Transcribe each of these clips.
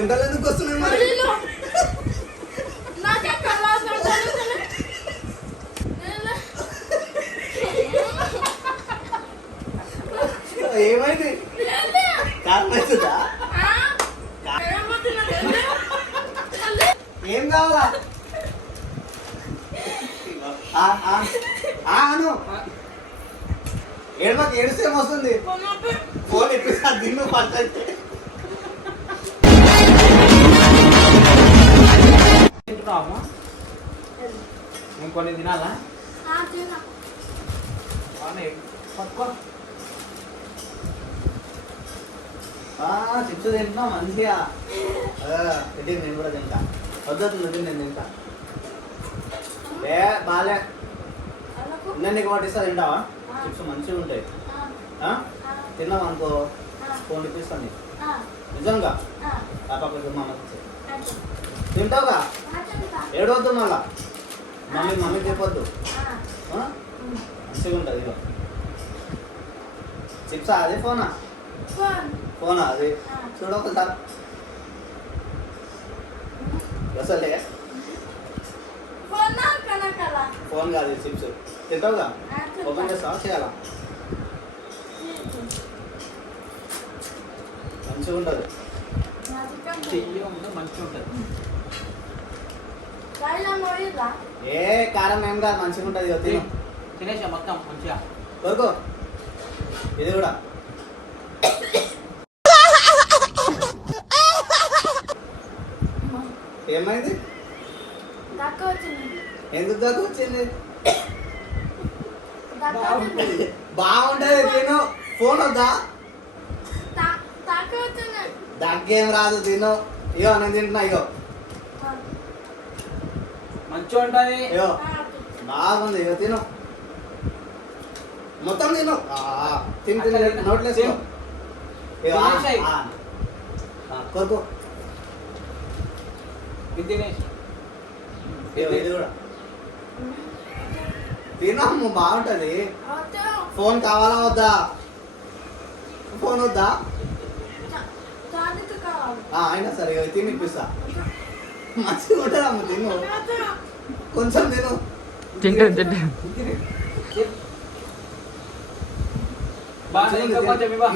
చెమటలు ఎందుకు వస్తున్నాయి మరి? ఏమైంది? కారణం అవుతుందా? ఏం కావాలా? అను ఏడుమాకు ఏడుస్తే ఏమొస్తుంది? ఫోన్ ఇప్పిస్తా దిన్ను ఫస్ట్ అయితే. ఇంకొన్ని తినాలా? చిప్స్ తింటున్నా మంచిగా. తిండి నేను కూడా తింటా. వద్దవుతుంది నేను తింటా. ఏ బాలే నేను నీకు ఒకటి ఇస్తా, తింటావా? చిప్స్ మంచిగా ఉంటాయి. తిన్నావు అనుకో ఫోన్ ఇప్పిస్తాను నీకు. నిజంగా పాపకు మా అమ్మకి తింటావుగా? ఏడవద్దు మళ్ళా. మమ్మీ చెప్పొద్దు. మంచిగా ఉంటుంది. ఇదో చిప్సా అది ఫోనా? ఫోనా అది? చూడ ఒకసారి. అసలే ఫోన్ కాదు చిప్స్. తింటావుగా? ఓపెన్ చేస్తావా? చేయాలా? మంచిగా ఉంటుంది. మంచిగా ఉంటుంది. ఏ కారం ఏం కాదు, మంచిగా ఉంటుంది. తిను. తినేసా మొత్తం మంచిగా. కొరుకో. ఇది కూడా ఏమైంది? ఎందుకు దాకా వచ్చింది? బాగుంటది. తిను. ఫోన్ వద్దా? దగ్గేం రాదు. తిను. ఇగో నేను తింటున్నా. ఇగో మంచిగా ఉంటుంది. ఇగో బాగుంది. ఇగో తిను. మొత్తం తిను. తిని నోట్లేసుకో. కొరుకో. ఇది కూడా తినమ్ము. బాగుంటది. ఫోన్ కావాలా వద్దా? ఫోన్ వద్దా? అయినా సరే తినిపిస్తా. మంచిగా ఉంటుంది అమ్మ. తిను. కొంచెం తిను.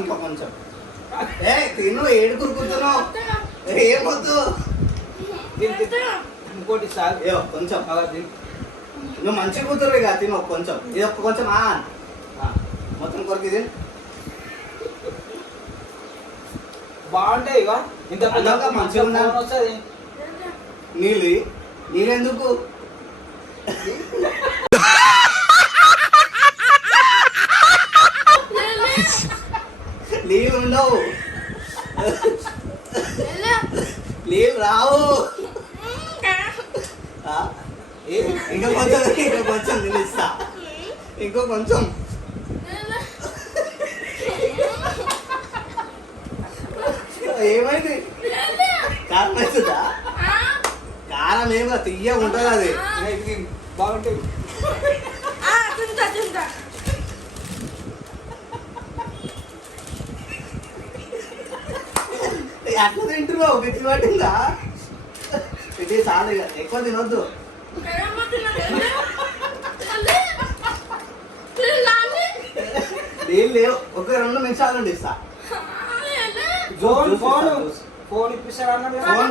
ఇంకా కొంచెం. ఏ తిను. ఏడు కురుకుతున్నావు? ఏమొద్దు. ఇంకోటి సార్ కొంచెం నువ్వు మంచి కూతురు ఇక తిను. కొంచెం ఇది కొంచెం మొత్తం కొరికి ఇది బాగుంటాయి. ఇక ఇంత మంచిగా వస్తుంది. నీళ్ళెందుకు? నీళ్ళు ఉండవు. నీళ్ళు రావు. ఇంకా కొంచెం నిలుస్తా. ఇంకో కొంచెం. ఏమైంది? కారం అవుతుందా? కారం ఏమో తీయ ఉంటుంది. అది బాగుంటుంది. అట్లా తింటున్నావు? పిచ్చి పట్టిందా? ఇది చాలు. ఇక ఎక్కువ తినొద్దు. నీళ్ళు లేవు. ఒక 2 నిమిషాలు ఉండి ఇస్తా. ఫోన్ ఇప్పిస్తారా? ఫోన్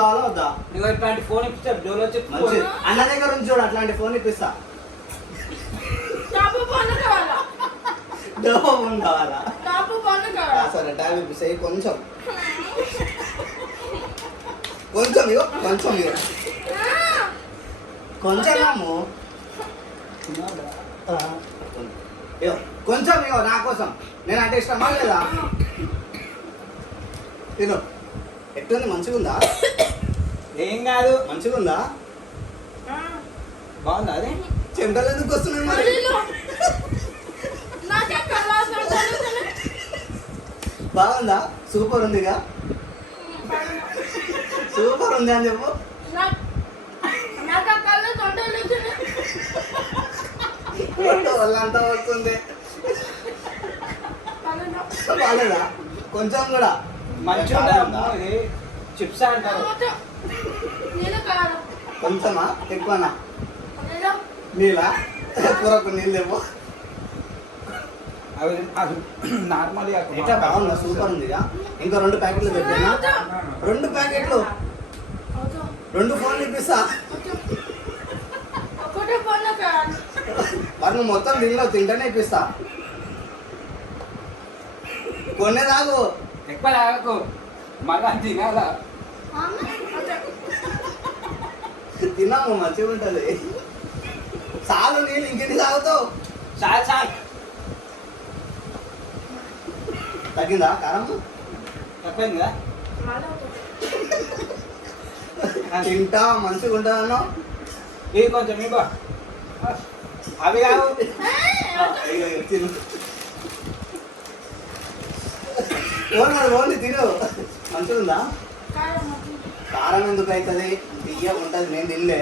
కావాలా వద్దా? ఇట్లాంటి ఫోన్ ఇప్పిస్తా. డోలో మంచి అన్న దగ్గర నుంచి చూడు. అట్లాంటి ఫోన్ ఇప్పిస్తా. ఫోన్ కావాలా? సరే ట్యాబ్ ఇప్పిస్తాయి. కొంచెం కొంచెం ఇగో. కొంచెం ఇగో. కొంచెం ఇగో. కొంచెం ఇగో. నా కోసం. నేను అంటే ఇష్టమా లేదా? తిను. ఎట్లుంది? మంచిగా ఉందా? ఏం కాదు. మంచిగా ఉందా? బాగుందా? అదే చెమటలు ఎందుకు వస్తున్నాయి మరి? బాగుందా? సూపర్ ఉందిగా. సూపర్ ఉంది అని చెప్పు. వాళ్ళంతా వస్తుంది. బాగాలేదా? కొంచెం కూడా మంచిగా చిప్స్ అంటారు. కొంచెమా ఎక్కువనా నీళ్ళ కూరకు నీళ్ళు లేవు అవి అది నార్మల్గా ఎట్లా బాగుందా సూపర్ ఉందిగా ఇంకా 2 ప్యాకెట్లు పెట్టానా 2 ప్యాకెట్లు 2 ఫోన్లు ఇప్పిస్తా మరి నువ్వు మొత్తం తినలో తింటేనే ఇప్పిస్తా కొన్నే తాగు ఎక్కువ తాగకు మళ్ళా తినాలా. తిన్నాము మంచిగా ఉంటుంది చాలు నీళ్ళు ఇంకెన్ని తాగుతావు చాలు చాలు తగ్గిందా కారం తప్పైందా? తింటా మంచిగా ఉంటుందన్నా ఇది కొంచెం ఇవ్వ. అవి కావు తిను ఓన్లీ తిను మంచిగా ఉందా కారం ఎందుకు అవుతుంది బియ్యం ఉంటుంది నేను తినలే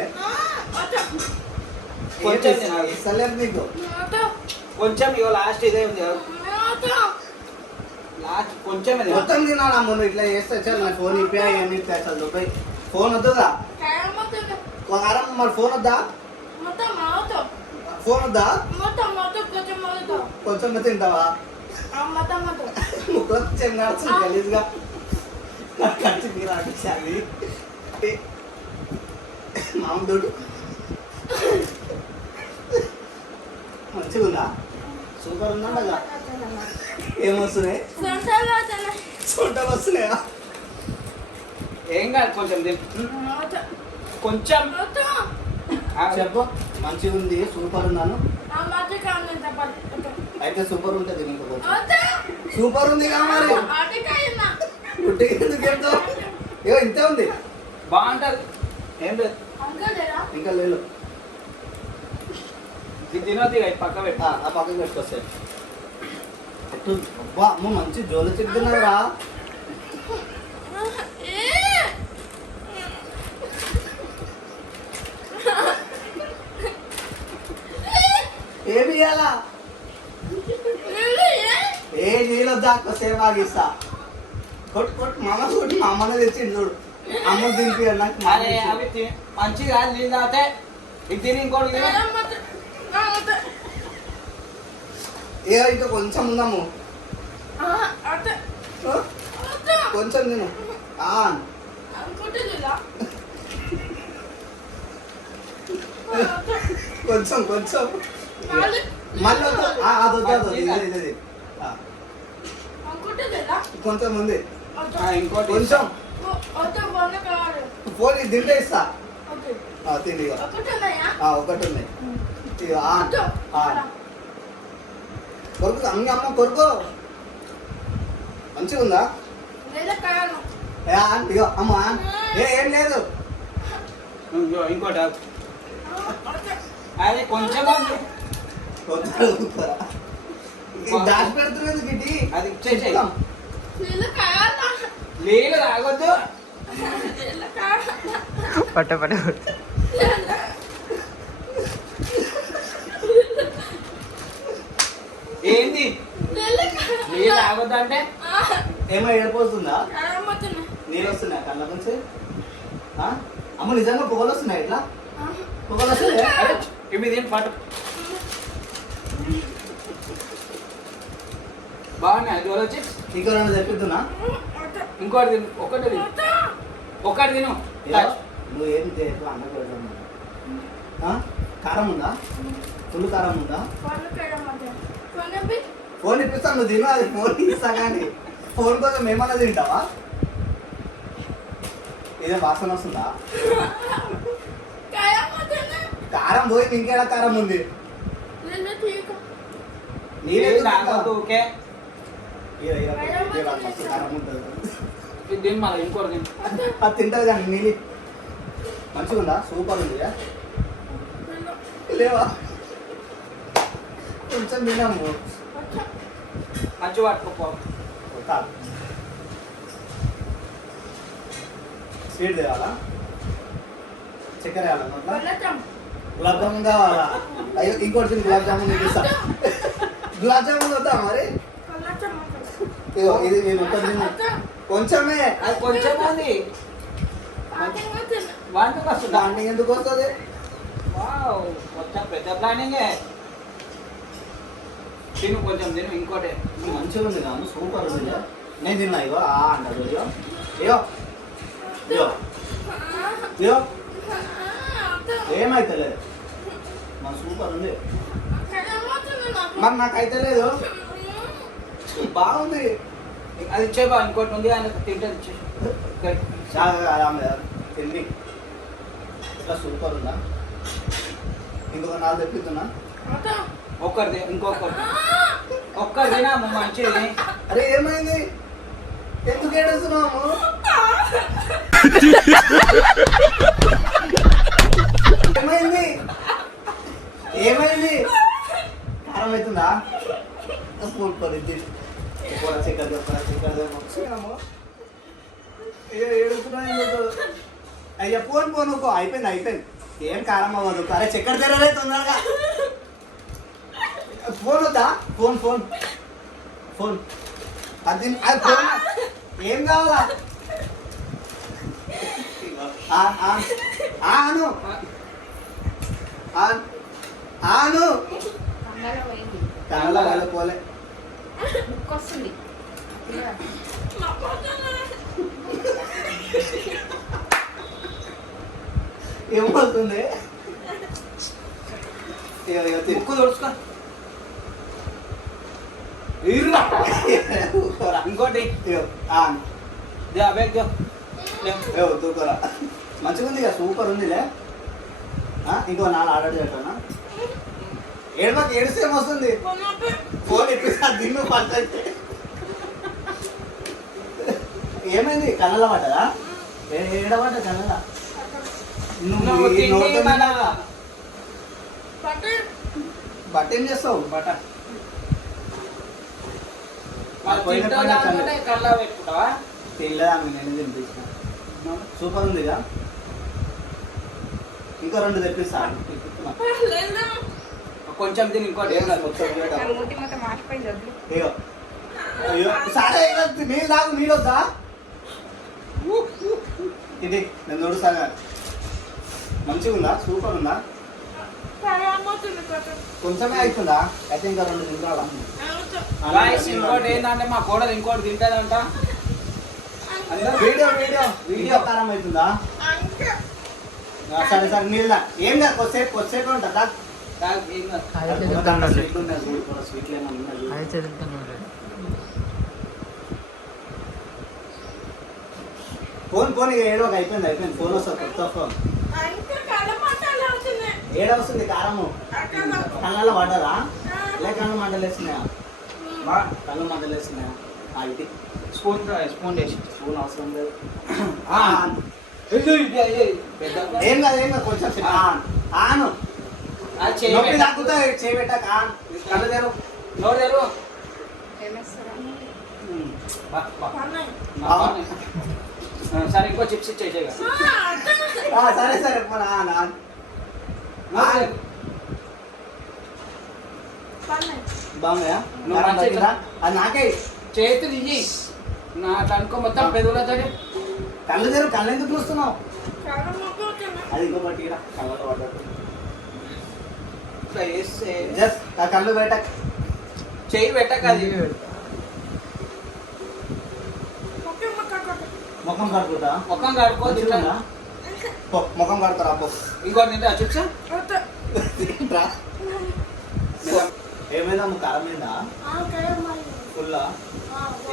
కొంచెం తినాలి. ఇస్తలేదు నీకు కొంచెం ఇవ్వ. లాస్ట్ ఇదే ఉంది కదా. లాస్ట్ కొంచెం మొత్తం తినాలా మొన్న ఇట్లా చేస్తే చాలు నా ఫోన్ ఇప్పా ఏమి ఇప్పా చాలు దుబాయ్ ఫోన్ వద్దుదా కారం మరి ఫోన్ వద్దా ఫోన్ వద్దా కొంచెం తింటావా ముక్కలు చెన్నాడు గలీజ్గా ఖర్చు మీరు ఆడించాలి మామూలు మంచిగా ఉందా సూపర్ ఉందా ఏమొస్తున్నాయి సొంటలు వస్తున్నాయా ఏం కాదు కొంచెం తిను. కొంచెం చెప్పు మంచిగా ఉంది సూపర్ ఉన్నాను అయితే సూపర్ ఉంటుంది నీకు సూపర్ ఉంది మరి గుడ్డిగా ఎందుకు చెప్తావు ఏవో ఇంతే ఉంది బాగుంటుంది. ఏం లేదు ఇంకా లేదు ఇది తినొద్దు ఇక పక్క పెట్టు. ఆ పక్కకి పెట్టుకొస్తాయి అట్టు అబ్బా అమ్మ మంచి జోలు చెప్తున్నారా ఏమి ఇయ్యాలా ఏ నీళ్ళు వద్దా కొద్దిసేపు ఆగిస్తా కొట్టు కొట్టు మా అమ్మ కొట్టు మా అమ్మనే తెచ్చిండు చూడు అమ్మ తినిపి నాకు అరే అవి మంచిగా నీళ్ళు తాగితే ఇది తిని ఇంకోటి తిను. ఏ ఇంకా కొంచెం ఉందాము కొంచెం తిను కొంచెం కొంచెం మళ్ళీ అది వద్దు ఇది కొంచెం ఉంది ఇంకోటి కొంచెం ఫోన్ తింటే ఇస్తా తిండి ఒకటి ఉన్నాయి ఇక కొరుకు అమ్మ కొరుకు మంచిగా ఉందా ఇగో అమ్మ ఏం లేదు ఇంకోటి అదే కొంచెం దాచి పెడుతున్నది గిట్టి అది ఇచ్చేసేయ్. నీళ్ళు తాగొద్దు. పట్ట పట్ట ఏంది నీళ్ళు తాగొద్దు అంటే ఏమో ఏడిపోతుందా నీళ్ళు వస్తున్నాయి కళ్ళ నుంచి అమ్మ నిజంగా పొగలు వస్తున్నాయి ఇట్లా పొగలు వస్తున్నాయి అరే ఇవి తిని పట్టు. బాగున్నాయి జోలో చిప్స్. ఇంకా 2 తెప్పిద్దునా ఇంకోటి తిను. ఒకటి తిను. ఒకటి తిను. నువ్వు ఏం ఎట్లా అన్న పెడతాను కారం ఉందా ఫుల్ కారం ఉందా ఫోన్ ఇప్పిస్తాను నువ్వు తిను అది ఫోన్ ఇస్తా కానీ ఫోన్ కోసం ఏమన్నా తింటావా ఇదే వాసన వస్తుందా కారం పోయింది ఇంకేడా కారం ఉంది నీళ్ళే తాగొద్దు. ఓకే మస్తు కారం ఉంటుంది ఇది తిను మళ్ళీ ఇంకోటి తిను. అది తింటుంది కానీ నీళ్ళు మంచిగా ఉందా సూపర్ ఉంది లేవా కొంచెం తిన్నాము మంచి పట్టుకోపో. స్వీట్ తేవాలా చక్కెర వేయాలా నోట్లో గులాబ్ జామున్ కావాలా అయ్యో ఇంకోటి తిని గులాబ్ జామున్ ఇస్తా గులాబ్ జామున్ వద్దా మరి ఇగో ఇది నేను ఒకటి తిన్నా కొంచెమే. అది కొంచెం ఉంది. వాంతికి వస్తుంది. దాంట్లో ఎందుకు వస్తుంది? వావ్, మొత్తం పెద్ద ప్లానింగే. తిను కొంచెం తిను, ఇంకోటి. మంచిగా ఉంది కాదు, సూపర్ ఉంది. నేను తిన్నా ఇగో అంటారు. ఇగో ఇగో ఇగో ఇగో ఏమైతే లేదు, మన సూపర్ ఉంది. మరి నాకైతే లేదు, బాగుంది. అది ఇచ్చేబా, ఇంకోటి ఉంది ఆయన తింటే ఇచ్చే. తిండి ఇట్లా సూపర్ ఉందా? ఇంకొక 4 తెప్పిస్తున్నా. ఒక్కరిది, ఇంకొకటి ఒక్కరిదినా మంచిది. అరే ఏమైంది, ఎందుకు ఏడుస్తున్నాము? ఏమైంది ఏమైంది? కారం అవుతుందా? సూపర్ ఇది. చికెన్ ఏడుస్తున్నా ఎందుకు? అయ్యా ఫోన్ అయిపోయింది. ఏం కారం అవ్వదు. అరే చక్కెర తెరలే తొందరగా. ఫోన్ వద్దా? ఫోన్ అది ఫోన్ ఏం కావాలా? ఆను కన్నడ వాళ్ళ పోలే. ఏమవుతుంది? ముక్కు దొడుచుకో. ఇంకోటి దూకరా. మంచిగా ఉంది కదా, సూపర్ ఉందిలే. ఇంకో 4 ఆర్డర్ చేస్తానా? ఏడుమాకి ఏడిస్తే ఏమొస్తుంది? ఫోన్ ఇప్పిస్తా దిన్ను పట్టయితే. ఏమైంది? కన్నల పడ్డదా? ఏడబడ్డ కన్నల? బట్ట ఏం చేస్తావు? బట్ట తెల్లదా? నేను తినిపిస్తా. సూపర్ ఉందిగా. ఇంకో 2 తెప్పిస్తా. కొంచెం తిని ఇంకోటి ఏం కాదు. సరే నీళ్ళు తాగు. నీళ్ళు వద్దా? ఇది నేను చూడుస్తాను. మంచిగా ఉందా? సూపర్ ఉందా? కొంచెమే అవుతుందా? అయితే ఇంకా 2 తింటాడా? ఇంకోటి ఏంటంటే మా కోడలు ఇంకోటి తింటాదంట. వీడియో కారం అవుతుందా? సరే నీళ్ళ ఏం కాదు. కొద్దిసేపు ఉంటుందా? ఫోన్ ఇక ఏడవక అయిపోయింది. ఫోన్ వస్తుంది, కొత్త ఫోన్. ఏడవస్తుంది కారము. కళ్ళలో పడ్డదా? లే కళ్ళు మంటలేస్తున్నాయా? కళ్ళు మంటలేస్తున్నాయా? ఇది స్పూన్ వేసి. స్పూన్ అవసరం లేదు. ఏం కాదు. కొంచెం ఆను నొప్పి తగ్గుతా. చేయబెట్టాక కళ్ళు తెరు. నోరు తెరు. సరే ఇంకో చిప్స్ ఇచ్చేసేగా. సరే మన బాగున్నాయా? అది నాకే చేతులు ఇయ్యి. నాకు అనుకో మొత్తం పెదవులతో. కళ్ళు తెరు. కళ్ళు ఎందుకు చూస్తున్నావు? అది ఇంకో బట్టి కళ్ళలో పడ్డట్టు. జస్ట్ ఆ కళ్ళు పెట్టక, చెయ్యి పెట్టక. అది ముఖం కడుకుంటా. ముఖం కడుకో. ముఖం కడతారా? ఇంకోటి తింటా చిప్స్. ఏమైందా? కారం అయిందా? ఫుల్లా?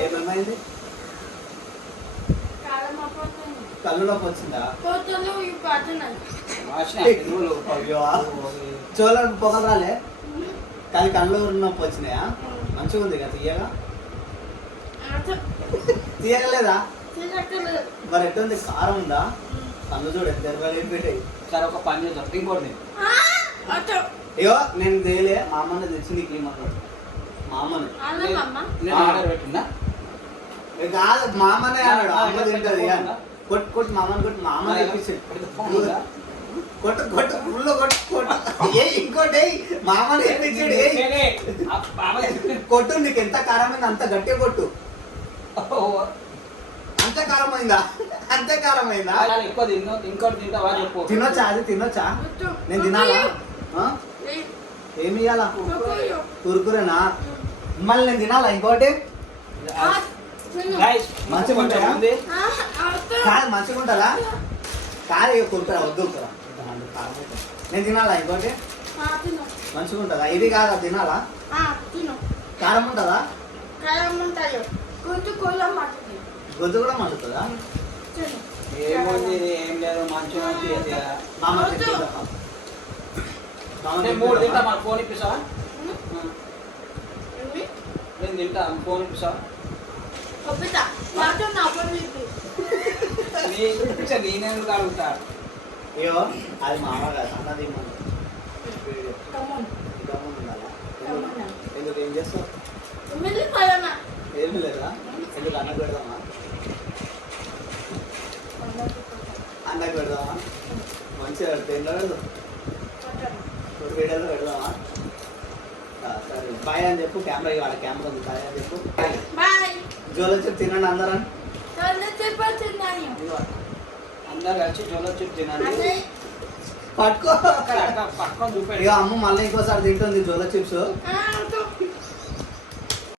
ఏమేమైంది? కళ్ళులోకి వచ్చిందా? చోళ్ళకి పొగలు రాలే కానీ కళ్ళు నొప్పి వచ్చినాయా? మంచిగా ఉంది కదా తీయగా? తీయగలేదా? మరి ఎట్టుంది? కారం ఉందా? కళ్ళు చూడు ఎంత పెట్టాయి. సరే ఒక పని చేద్దాం. ఇంకోటి అయ్యో నేను తేలే, మా అమ్మని తెచ్చింది ఇమ్మన్నాడు. మా అమ్మని నేను ఆర్డర్ పెట్టిందా? కాదు, మా అమ్మనే అన్నాడు. అమ్మ తింటది. కొట్టు మా అమ్మని కొట్టు. మా అమ్మని తెప్పించాడు. కొట్టు ఫుల్ కొట్టు. ఇంకోటి మా అమ్మని తెప్పించాడు. బాబాయ్ కొట్టు, నీకు ఎంత కారమైంది అంత గట్టిగా కొట్టు. అంతే కారమైందా? అంతే కారమైందా? చాలా ఎక్కువ తిన్నా ఇంకోటి తింటావా చెప్పు. తినొచ్చా? అది తినొచ్చా? నేను తినాలా? ఆ? ఏమి ఇయ్యాలా? కురుకురేనా? మళ్ళీ నేను తినాలా ఇంకోటి? Guys, మంచిగా కొంచెం ఉంటాయా? ఉంది. కాదు మంచిగా ఉంటుందా? కాదు ఇక కురుకురా వద్దు కురా. నేను తినాలా ఇంకోటి? మంచిగా ఉంటుందా? ఇది కాదా తినాలా? కారం ఉంటుందా? గొంతు కూడా మండుతుందా? ఏముంది ఇది, ఏం లేదు మంచి మంచి మామ తింటుందా? మామ నేను 3 తింటా తింటుందా? మన ఫోన్ ఇప్పిస్తావా? నేను తింటా ఫోన్ ఇప్పిస్తావా? నీ ఇప్పించా నేనే అడుగుతా. అయ్యో అది మామ కాదు అన్నది మనం ఉండాలా? ఎందుకు ఏం చేస్తావు? ఏమి లేదా? ఎందుకు అన్నకు పెడదామా? అన్నకు పెడదామా? మంచిగా పెడతా పెడదాం ఒక వీడియోలో పెడదామా? సరే బాయ్ అని చెప్పు. కెమెరా వాళ్ళ కెమెరా ఉంది. బాయ్ అని చెప్పు. జోలో చెప్పు తినండి అందరం. అందరు కలిసి జోలో చిప్ తినాలి. పట్టుకో. పక్కన చూపెట్టి ఇక అమ్మ మళ్ళీ ఇంకోసారి తింటుంది జోలో చిప్స్.